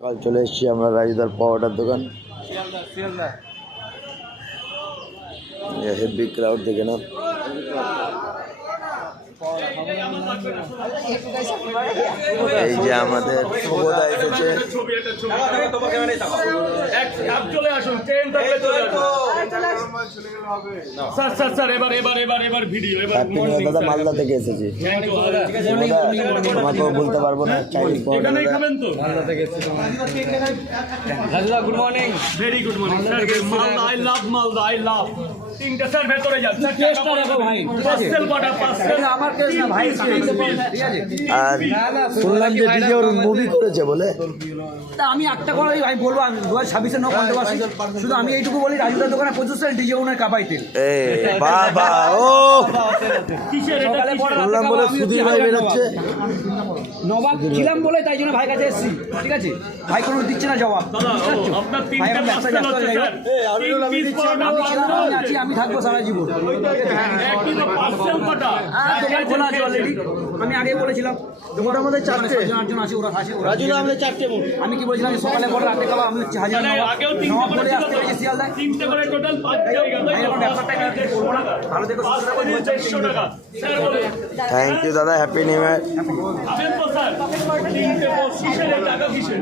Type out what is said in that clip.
কাল চলে এসেছি আমরা রাজুদার পাওয়াটার দোকান। হেভি ক্রাউড দেখে না। এই যে আমাদের শুভদা এসেছে। দাদা মালদা থেকে এসেছি, আমাকেও বলতে পারবো না। Good morning, very good morning sir. Malda, I love Malda, I love. তিনটা স্যার ভেতরে যান স্যার, চেষ্টা রাখো ভাই। পার্সেল বটা পার্সেল, আমার কেস না ভাই, ঠিক আছে। আর শুনলাম যে ডিজে ওর মুভি করেছে বলে। তা আমি একটা কথাই ভাই বলবো, আমি 2026-এর নো কন্ট্রোভার্সি। শুধু আমি এইটুকু বলি, রাজুদার দোকানে 25 ডিজে ওনার কাপাইতে। বাবা ও কিসের এটা? শুনলাম বলে সুধীর ভাই বেরোচ্ছে। নবাব ছিলাম বলে তাই জন্য ভাই কাছে এসেছি, ঠিক আছে। ভাই কোনো দিচ্ছে না জবাব। আপনার ভাই তিনটা আমার ব্যবসা পার্সেল হচ্ছে স্যার। আমি ছিলাম, আমি আছি, আমি থাকবো সারা জীবন। পার্সেল বটা হ্যাঁ, দোকান খোলা আছে অলরেডি। আমি আগে বলেছিলাম দোকানের মধ্যে 4 জন আছে, ওরা আছে। আমি কি বলেছিলাম যে সকালে বলে রাতে খাওয়া, আমি হচ্ছে হাজার আগেও নবাব তিনটে বলে করে আসতে পেরেছি শিয়ালদায়। তিনটে করে টোটাল 5 জায়গা। ভাই এখন ব্যাপারটা করবো না, ভালো দেখো, সুস্থ থাকো। 150 টাকা স্যার বলে। থ্যাংক ইউ দাদা, হ্যাপি নিউ ইয়ার। আবেন তো স্যার, তিনটে 25-এর টাকা কিসের?